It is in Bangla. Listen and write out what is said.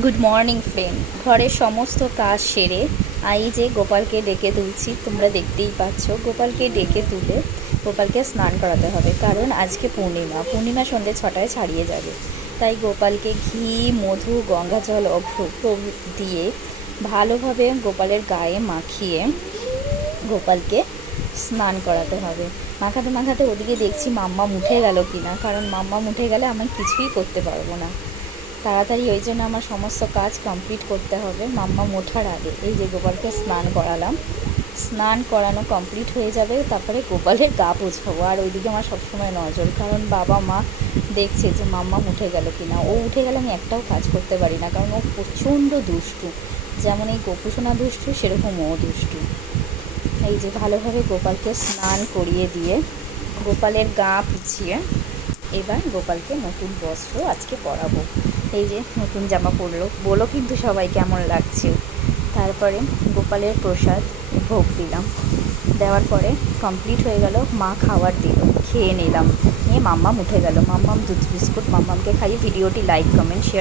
Good morning friend. ঘরের সমস্ত কাজ সেরে এই যে গোপালকে ডেকে তুলছি, তোমরা দেখতেই পাচ্ছ। গোপালকে ডেকে তুলে গোপালকে স্নান করাতে হবে, কারণ আজকে পূর্ণিমা সন্ধ্যে 6টায় ছাড়িয়ে যাবে। তাই গোপালকে ঘি, মধু, গঙ্গা জল, অভ্র দিয়ে ভালোভাবে গোপালের গায়ে মাখিয়ে গোপালকে স্নান করাতে হবে। মাখাতে মাখাতে ওদিকে দেখছি মাম্মা উঠে গেল কিনা, কারণ মাম্মা উঠে গেলে আমি কিছুই করতে পারবো না তাড়াতাড়ি। ওই জন্য আমার সমস্ত কাজ কমপ্লিট করতে হবে মাম্মা ওঠার আগে। এই যে গোপালকে স্নান করালাম, স্নান করানো কমপ্লিট হয়ে যাবে, তারপরে গোপালের গা পোছাবো। আর ওইদিকে আমার সবসময় নজর, কারণ বাবা মা দেখছে যে মাম্মা উঠে গেল কিনা। ও উঠে গেলে আমি একটাও কাজ করতে পারি না, কারণ ও প্রচণ্ড দুষ্টু। যেমন এই গোপুসোনা দুষ্টু, সেরকম ও দুষ্টু। এই যে ভালোভাবে গোপালকে স্নান করিয়ে দিয়ে গোপালের গা পুছিয়ে এবার গোপালকে নতুন বস্ত্র আজকে পরাবো। এই যে নতুন জামা পরলো, বলো কিন্তু সবাই কেমন লাগছে। তারপরে গোপালের প্রসাদ ভোগ দিলাম, দেওয়ার পরে কমপ্লিট হয়ে গেল। মা খাবার দিল, খেয়ে নিলাম, নিয়ে মাম্মাম উঠে গেল। মাম্মাম দুধ বিস্কুট মাম্মামকে খাইয়ে ভিডিওটি লাইক, কমেন্ট, শেয়ার